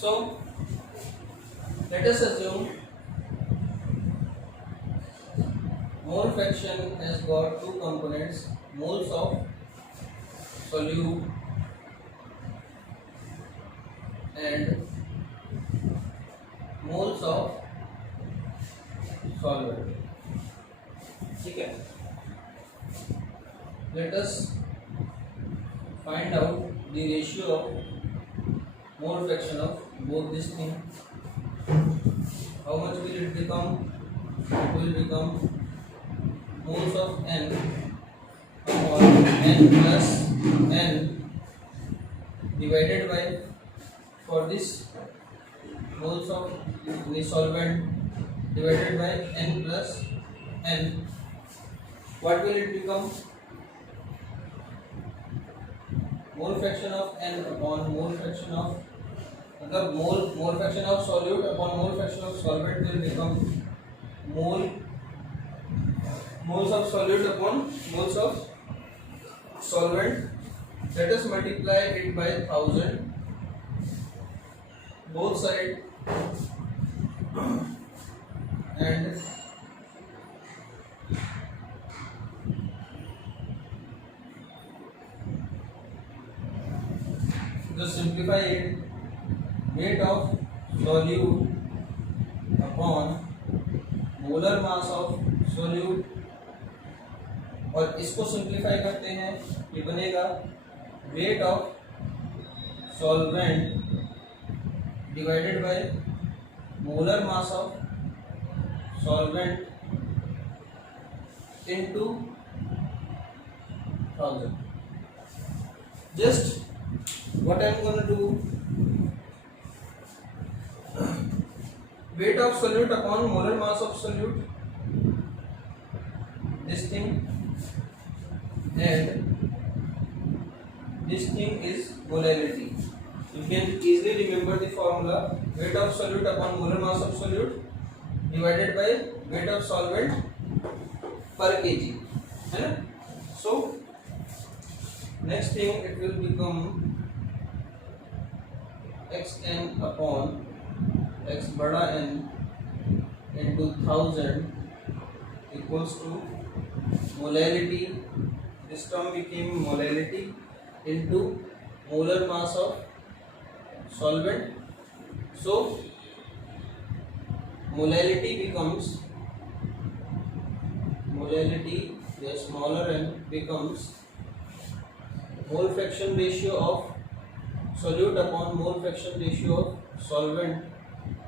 So let us assume mole fraction has got two components, moles of solute and moles of solvent. ठीक है, let us find out the ratio of mole fraction of both this thing. How much will it become? It will become moles of n upon n plus n divided by, for this moles of the solvent divided by n plus n. What will it become? Mole fraction of n upon mole fraction of, मतलब mole fraction of solute upon mole fraction of solvent will become moles of solute upon moles of solvent. Let us multiply it by 1000 both sides and just simplify it. Weight of solute upon molar mass of solute, और इसको सिंप्लीफाई करते हैं, ये बनेगा wait of solvent divided by molar mass of solvent into 1000. Just what I am going to do, weight of solute upon molar mass of solute, this thing, and this thing is molarity. You can easily remember the formula: weight of solute upon molar mass of solute divided by weight of solvent per kg, है ना? So next thing, it will become xn upon x बड़ा n into 1000 equals to molarity. This term became molarity into molar mass of solvent. So molarity becomes, the smaller n becomes mole fraction ratio of solute upon mole fraction ratio of solvent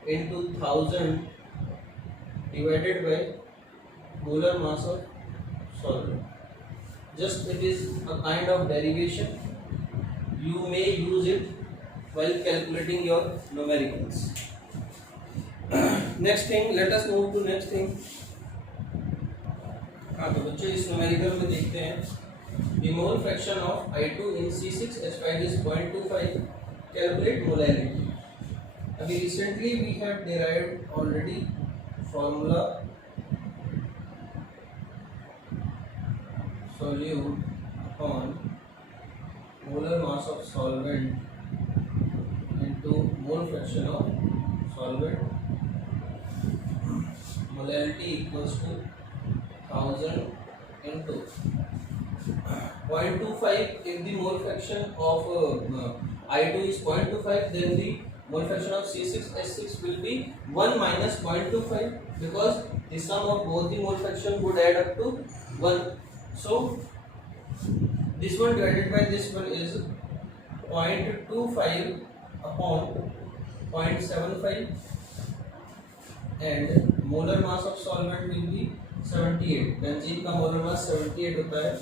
into 1000 divided by molar mass of solvent. Just it is a kind of derivation. You may use it while calculating your numericals. Next thing, let us move to next thing. हाँ, तो बच्चों इस न्यूमेरिकल में देखते हैं. The mole fraction of I2 in C6H5 is 0.25. Calculate molarity. अभी recently we have derived already formula solute upon molar mass of solvent into mole fraction of solvent. Molarity equals to 1000 into 0.25. If the mole fraction of I2 is 0.25, then the mole fraction of C6H6 will be 1 minus 0.25, because the sum of both the mole fraction would add up to 1. So this one divided by this one is 0.25 upon 0.75, and molar mass of solvent will be 78. बेंजीन का molar mass 78 होता है.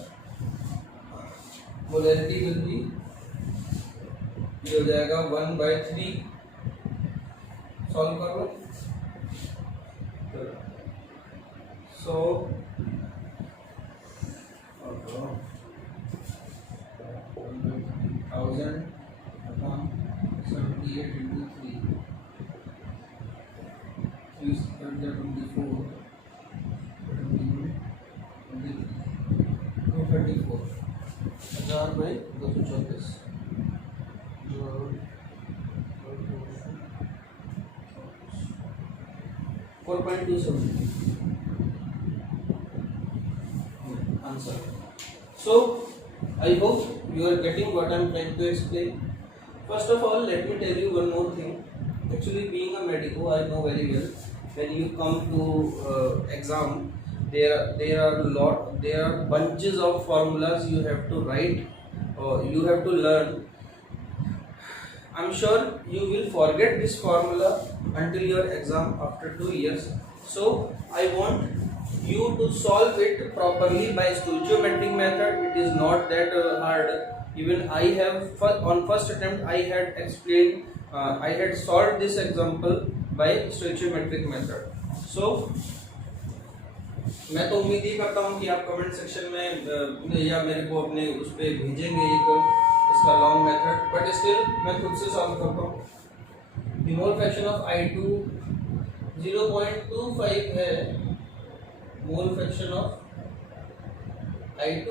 Molarity will be, ये हो जाएगा 1/3. सॉल्व करो. सो 1000 upon 78 into 3. 3 is 24. 234 1000 by 234. 4.27 answer. So I hope you are getting what I am trying to explain. First of all, let me tell you one more thing. Actually, being a medico, I know very well. When you come to exam, there are bunches of formulas you have to write or you have to learn. I'm sure you will forget this formula until your exam after 2 years. So I want you to solve it properly by stoichiometric method. It is not that hard. Even I have on first attempt I had explained, I had solved this example by stoichiometric method. So मैं तो उम्मीद ही करता हूँ कि आप comment section में या मेरे को अपने उस पर भेजेंगे एक इसका लॉन्ग मेथड, बट स्टिल मैं खुद से सॉल्व करता हूँ. The mole fraction of I2 0.25 है. मोल फ्रैक्शन ऑफ I2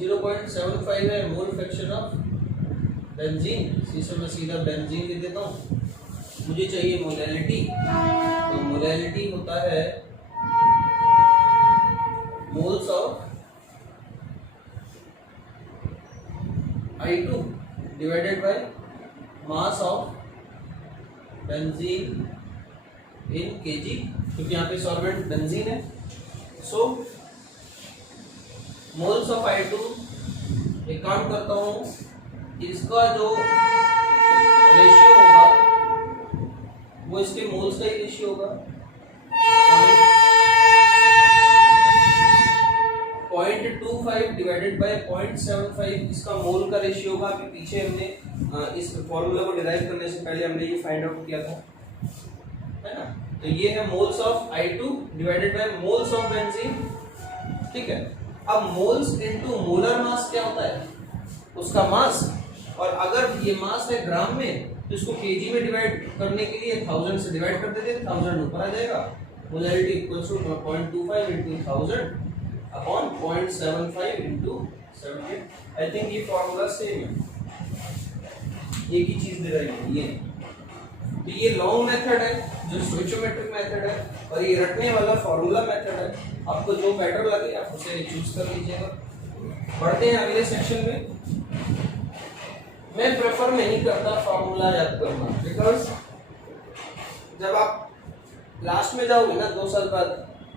0.75 है. मोल फ्रैक्शन ऑफ बेंजीन, इसे मैं सीधा बेंजीन लिख देता हूँ. मुझे चाहिए मोलैलिटी, तो मोलैलिटी होता है moles of I2 divided by mass of benzene in kg, क्योंकि यहाँ पे सॉल्वेंट बेंजीन है. सो मोल्स ऑफ I2, एक काम करता हूँ, इसका जो रेशियो होगा वो इसके मोल्स का ही रेशियो होगा. 0.25 डिवाइडेड बाय 0.75 इसका मोल का रेशियो होगा. अभी पीछे हमने इस फॉर्मूला को डिराइव करने से पहले हमने ये फाइंड आउट किया था, है ना. तो ये है moles of I2 divided by moles of benzene. ठीक है. अब मोल्स इनटू मोलर मास क्या होता है, उसका मास. और अगर ये मास है ग्राम में तो इसको केजी में डिवाइड करने के लिए 1000 से डिवाइड कर देते हैं, 1000 ऊपर आ जाएगा. Molarity equals to 0.25 into 1000 upon 0.75 into 70. I think ये फॉर्मूला सेम है, एक ही चीज दे रही है ये. तो ये लॉन्ग मेथड है जो स्टोइचोमेट्रिक मेथड है, और ये रटने वाला फॉर्मूला मेथड है. आपको जो बेटर लगे आप उसे चूज कर लीजिएगा. बढ़ते हैं अगले सेक्शन में. मैं प्रेफर नहीं करता फॉर्मूला याद करना, बिकॉज जब आप लास्ट में जाओगे ना 2 साल बाद,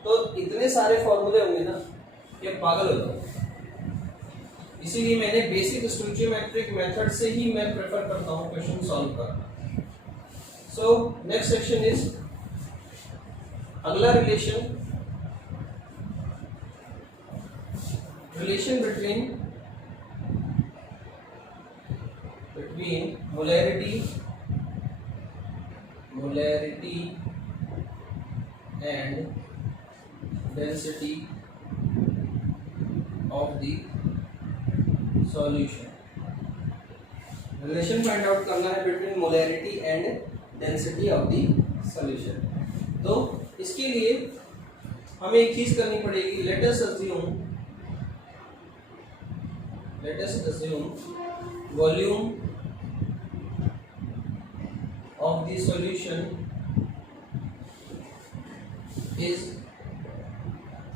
तो इतने सारे फॉर्मूले होंगे ना कि पागल हो जाओगे. इसीलिए मैंने बेसिक स्टोइचोमेट्रिक मेथड से ही मैं प्रेफर करता हूँ क्वेश्चन सॉल्व करना. सो नेक्स्ट सेक्शन इज अगला relation between molarity and density of the solution. Relation find out करना है between molarity and density of the solution. तो इसके लिए हमें एक चीज करनी पड़ेगी. Let us assume volume of the solution is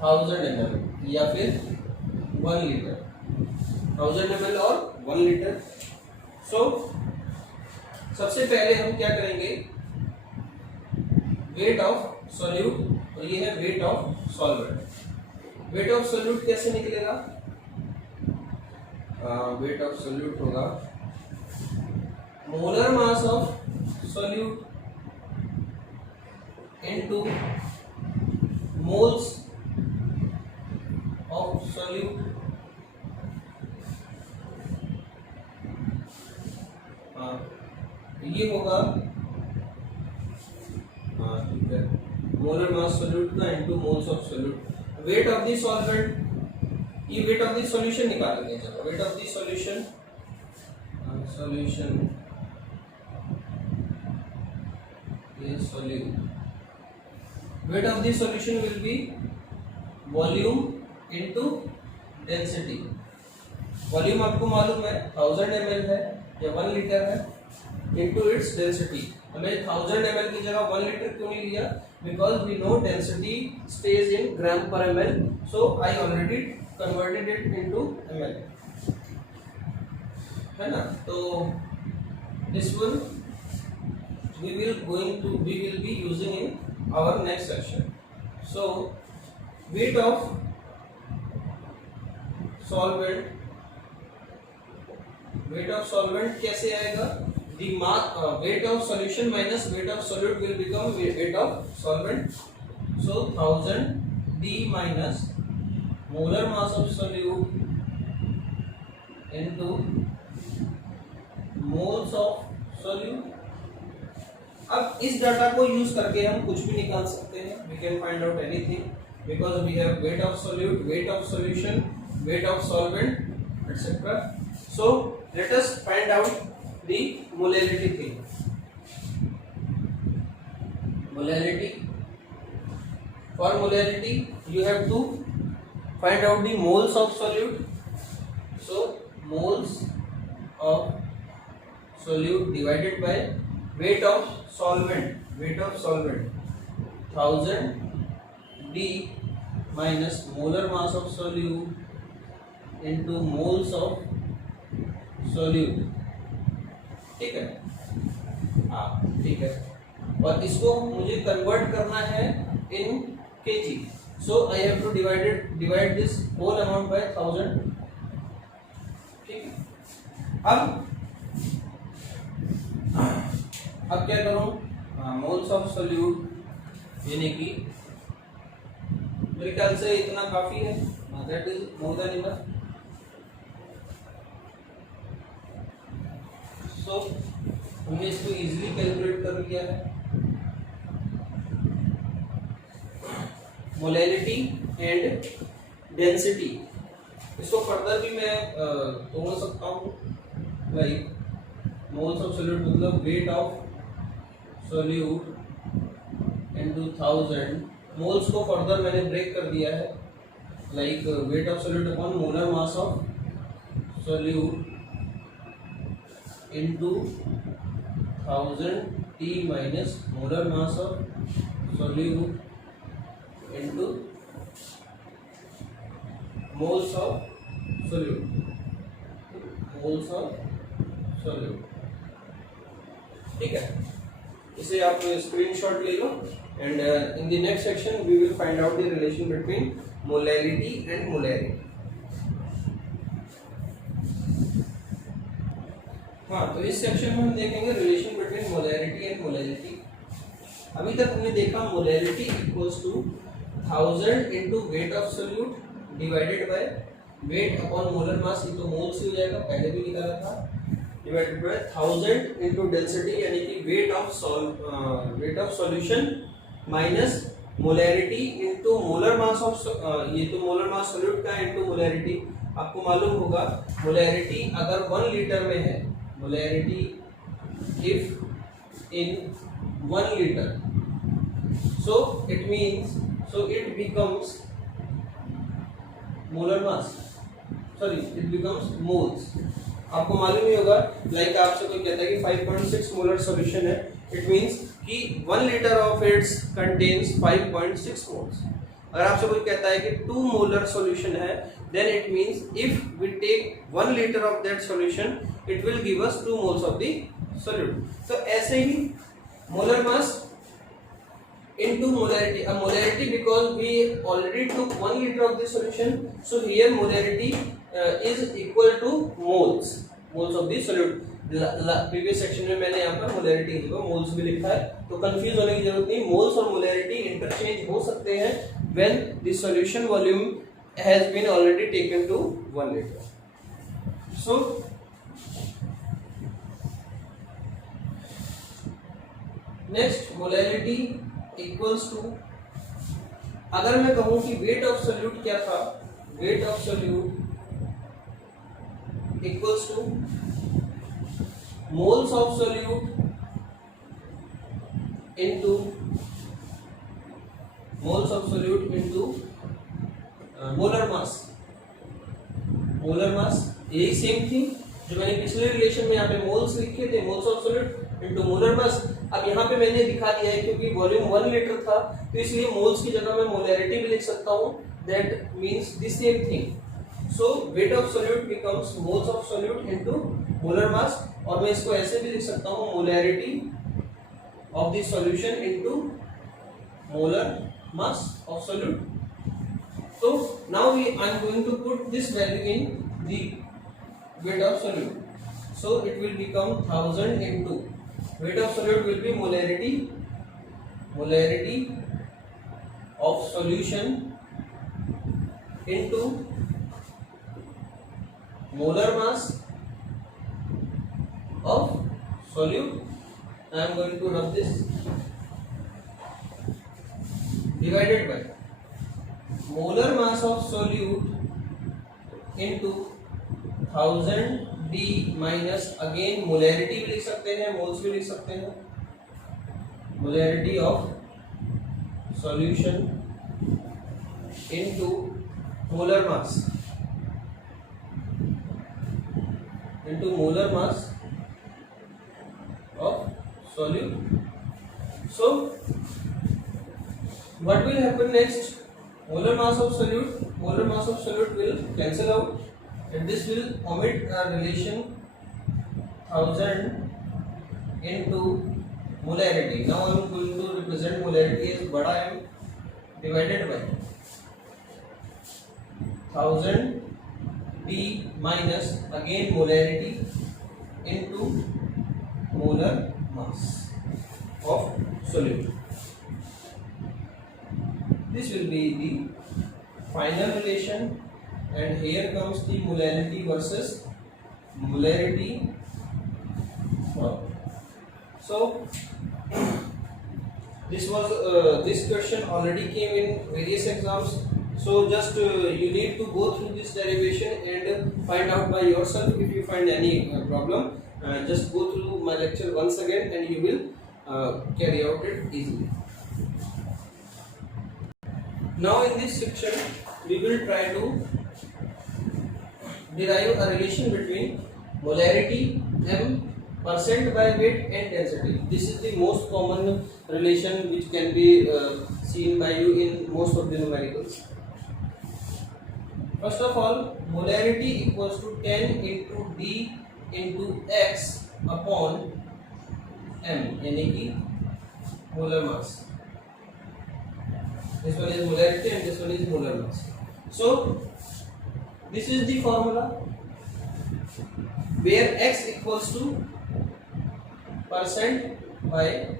1000 ml या फिर 1 लीटर. 1000 ml और 1 लीटर. सो सबसे पहले हम क्या करेंगे, वेट ऑफ सॉल्यूट, और ये है wait of solvent. Weight of solute कैसे निकलेगा? वेट ऑफ सॉल्यूट होगा molar mass of solute into moles of solute. ये होगा ठीक है, मोलर मास सॉल्यूट का into moles of solute. Weight of the solvent, ये वेट ऑफ द सॉल्यूशन निकालेंगे. चलो weight of the solution is solute. Weight of the solution will be volume into density. Volume आपको मालूम है 1000 ml है या 1 लीटर है, इनटू इट्स डेंसिटी। हमें 1000 ml की जगह 1 लीटर क्यों नहीं लिया? Because we know density stage in gram पर ml, so I already converted it into ml, है ना। तो this one we will be using in our next section. So weight of solvent कैसे आएगा? The weight of solution minus weight of solute will become weight of solvent. So 1000 D minus molar mass of solute into moles of solute. अब इस डाटा को यूज करके हम कुछ भी निकाल सकते हैं। We can find out anything because we have weight of solute, weight of solution, weight of solvent etcetera. So let us find out the molarity thing. Molarity, for molarity you have to find out the moles of solute. So moles of solute divided by weight of solvent, 1000 D minus molar mass of solute into moles of solute। ठीक है, हाँ ठीक है। और इसको मुझे कन्वर्ट करना है इन kg, so I have to divide this whole amount by 1000। ठीक है, अब क्या करूं? मोल्स ऑफ सोल्यूट यानी कि मेरे ख्याल से इतना काफी है, that is more than enough. So हमने इसको इजीली कैलकुलेट कर लिया है। मोलैरिटी एंड डेंसिटी, इसको फर्दर भी मैं तोड़ सकता हूँ, लाइक मोल्स ऑफ सोल्यूट मतलब weight of solute into 1000। Moles को फर्दर मैंने ब्रेक कर दिया है, like weight of solute upon molar mass of solute into 1000 T minus molar mass of solute into moles of solute, moles of solute. ठीक है, इसे आप स्क्रीनशॉट ले लो and in the next section we will find out the relation between molarity and molarity. हाँ, तो इस section में हम देखेंगे relation between molarity and molarity. अभी तक हमने देखा molarity equals to 1000 into weight of solute divided by weight upon molar mass, ये तो मोल से हो जाएगा, पहले भी निकाला था, डिवाइडेड बाय 1000 इनटू डेंसिटी यानी कि weight of solution minus molarity into molar mass of, ये तो मोलर मास सोल्यूट का इनटू मोलैरिटी। आपको मालूम होगा मोलैरिटी अगर 1 लीटर में है, molarity if in 1 litre, so it becomes molar mass, sorry it becomes moles. आपको मालूम ही होगा, लाइक आपसे कोई कहता है कि 5.6 मोलर सॉल्यूशन है, इट मींस कि 1 litre of its contains 5.6 moles. अगर आपसे कोई कहता है कि 2 मोलर सॉल्यूशन है, then it means if we take 1 litre of that solution it will give us 2 moles of the solute. तो ऐसे ही molar mass into molarity, a molarity because we already took 1 liter of the solution, so here molarity is equal to moles of the solute। Previous section में मैंने यहाँ पर मोलैरिटी को मोल्स भी लिखा है, तो कंफ्यूज होने की जरूरत नहीं। मोल्स और मोलैरिटी इंटरचेंज हो सकते हैं when the solution volume has been already taken to 1 litre. So next molarity equals to, अगर मैं कहूं कि वेट ऑफ सोल्यूट क्या था, weight of solute equals to moles of solute into molar mass. Molar mass यही same thing जो मैंने पिछले रिलेशन में यहाँ पे मोल्स लिखे थे, moles of solute into molar मास। अब यहाँ पे मैंने दिखा दिया है क्योंकि वॉल्यूम 1 लीटर था तो इसलिए मोल्स की जगह मैं मोलैरिटी भी लिख सकता हूँ, that means the same thing. So weight of solute becomes moles of solute into molar मास, और मैं इसको ऐसे भी लिख सकता हूँ molarity of the solution into molar mass of solute. So now I am going to put this value in the weight of solute. So it will become 1000 into weight of solute will be molarity of solution into molar mass of solute. I am going to rub this, divided by molar mass of solute into 1000 d minus again molarity भी लिख सकते हैं, मोल्स भी लिख सकते हैं, molarity of solution into molar mass of solute. So what will happen next? Molar mass of solute will cancel out, and this will omit a relation 1000 into molarity. Now I am going to represent molarity as bada M divided by 1000 d minus again molarity into molar mass of solute. This will be the final relation, and here comes the molarity versus molarity formula. So this question already came in various exams. So just you need to go through this derivation and find out by yourself. If you find any problem, just go through my lecture once again and you will carry out it easily. Now in this section we will try to derive a relation between molarity m percent by weight and density. This is the most common relation which can be seen by you in most of the numericals. First of all, molarity equals to 10 into d into x upon m, यानी कि molar mass. This one is molarity and this one is molar mass. So this is the formula where x equals to percent by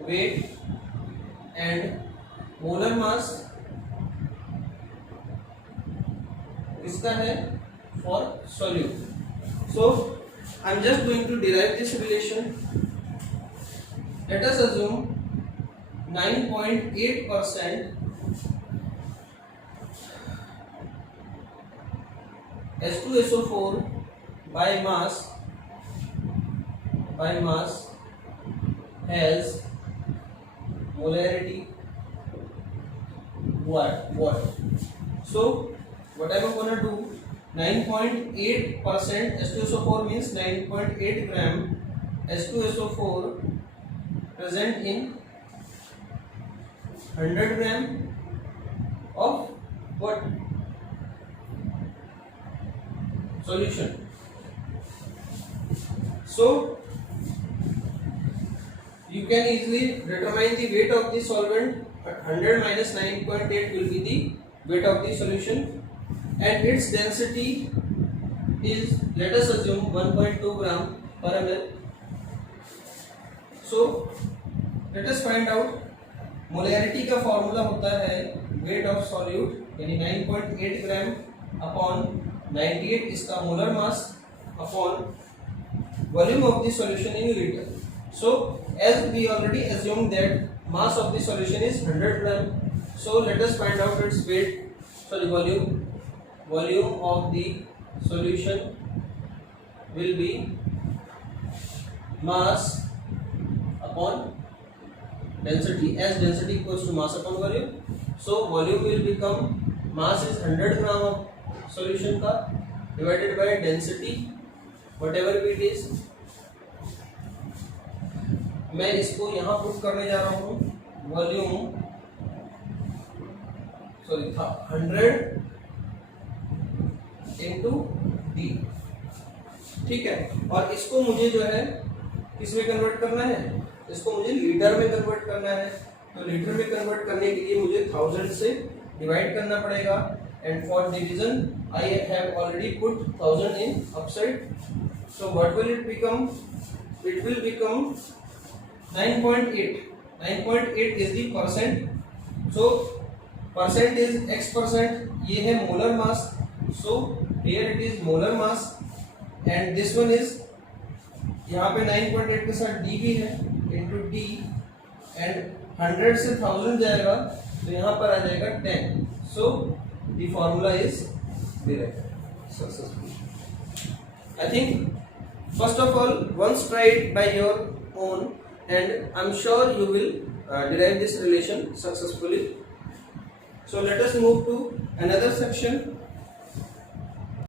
weight and molar mass इसका है for solute. So I am just going to derive this relation. Let us assume 9.8% H2SO4 by mass has molarity what? So what I am going to do, 9.8% H2SO4 means 9.8 gram H2SO4 present in 100 gram of what? Solution. So you can easily determine the weight of the solvent. 100 minus 9.8 will be the weight of the solution, and its density is, let us assume, 1.2 gram per ml. So let us find out. Molarity का फॉर्मूला होता है weight of solute यानी 9.8 ग्राम upon 98 इसका molar mass upon volume of the solution in litre. So as we already assumed that mass of the solution is 100 gram, so let us find out its volume of the solution will be mass upon density, as density equals to mass upon volume. So volume will become, mass is 100 gram of solution का, divided by density whatever it is. मैं इसको यहाँ पुट करने जा रहा हूँ वॉल्यूम 100 into D, ठीक है। और इसको मुझे जो है किस में कन्वर्ट करना है, इसको मुझे लीटर में कन्वर्ट करना है। तो लीटर में कन्वर्ट करने के लिए मुझे 1000 से डिवाइड करना पड़ेगा, and for division I have already put 1000 in upside, so what will it become, it will become 9.8. 9.8 is the percent, so percent is x%, ये है molar mass, so here it is molar mass, and this one is यहाँ पे 9.8 के साथ d भी है into d, and 100 से 1000 जाएगा तो यहाँ पर आ जाएगा 10, so the formula is derived successfully. I think first of all once try it by your own, and I'm sure you will derive this relation successfully. So let us move to another section.